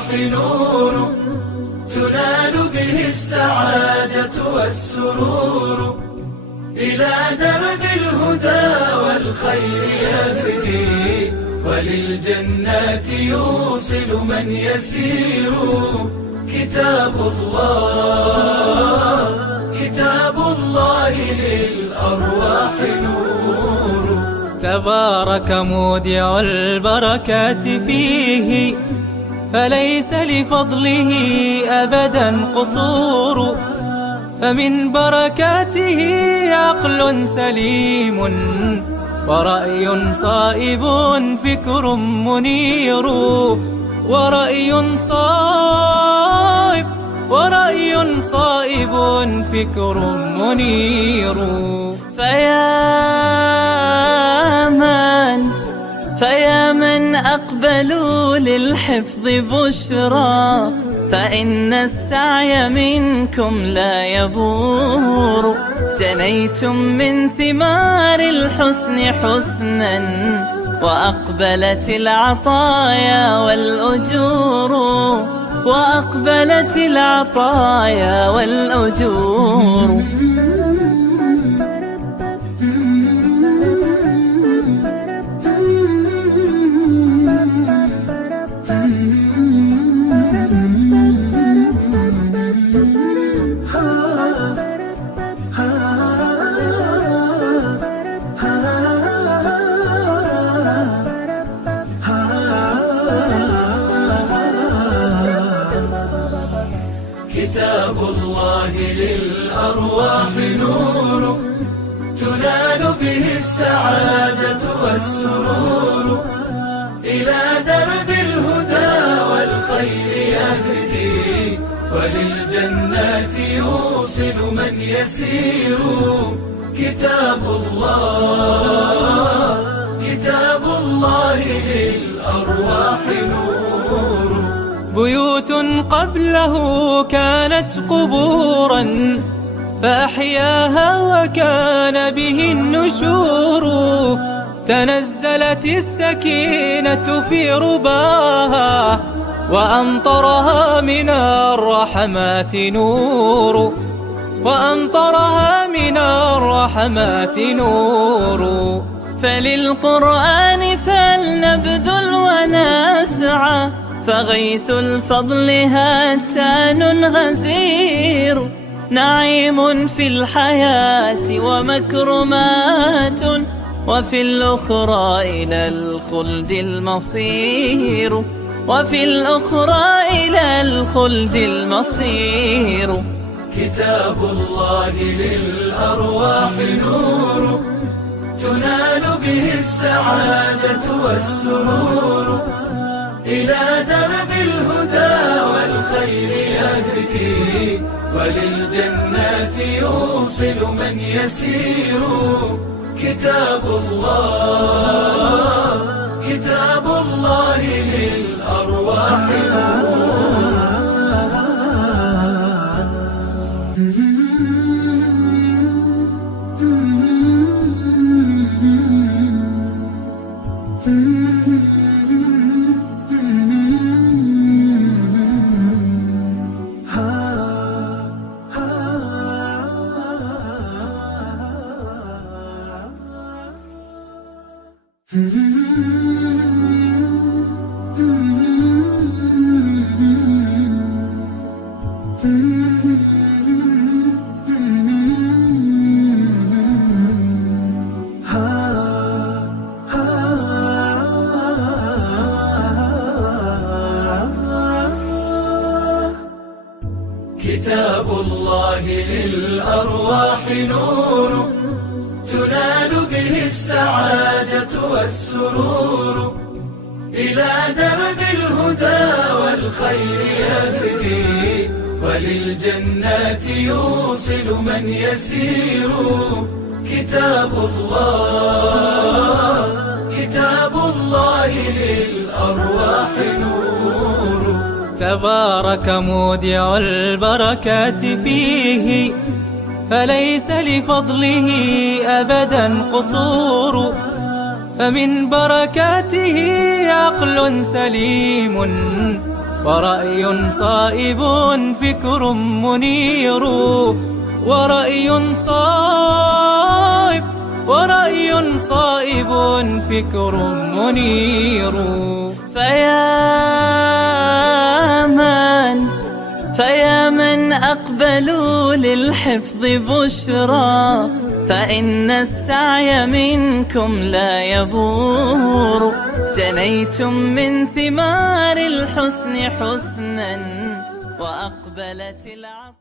الأرواح نور تنال به السعادة والسرور، إلى درب الهدى والخير يهدي، وللجنات يوصل من يسير. كتاب الله للأرواح نور. تبارك مودع البركات فيه، فليس لفضله أبدا قصور. فمن بركاته عقل سليم، ورأي صائب فكر منير. ورأي صائب فكر منير. فيا من أقبلوا للحفظ بشرى، فإن السعي منكم لا يبور. جنيتم من ثمار الحسن حسنا، وأقبلت العطايا والأجور. وأقبلت العطايا والأجور. كتاب الله للأرواح نور تنال به السعادة والسرور، إلى درب الهدى والخير يهدي، وللجنات يوصل من يسير. كتاب الله للأرواح نور. بيوت قبله كانت قبورا، فأحياها وكان به النشور. تنزلت السكينة في رباها، وأمطرها من الرحمات نور. وأمطرها من الرحمات نور. فللقرآن فلنبذل ونسعى، فغيث الفضل هاتان غزير. نعيم في الحياة ومكرمات، وفي الأخرى إلى الخلد المصير. وفي الأخرى إلى الخلد المصير. كتاب الله للأرواح نور تنال به السعادة والسرور، إلى درب الهدى والخير يهدي، وللجنات يوصل من يسير. كتاب الله للأرواح نور. كتاب الله للأرواح نور تنال به السعادة والسرور، إلى درب الهدى والخير يهدي، وللجنات يوصل من يسير. كتاب الله للأرواح نور. تبارك مودع البركات فيه، فليس لفضله أبدا قصور. فمن بركاته عقل سليم، ورأي صائب فكر منير، ورأي صائب فكر منير. فيا من أقبلوا للحفظ بشرى، فإن السعي منكم لا يبور. جنيتم من ثمار الحسن حسنا، وأقبلت العطاء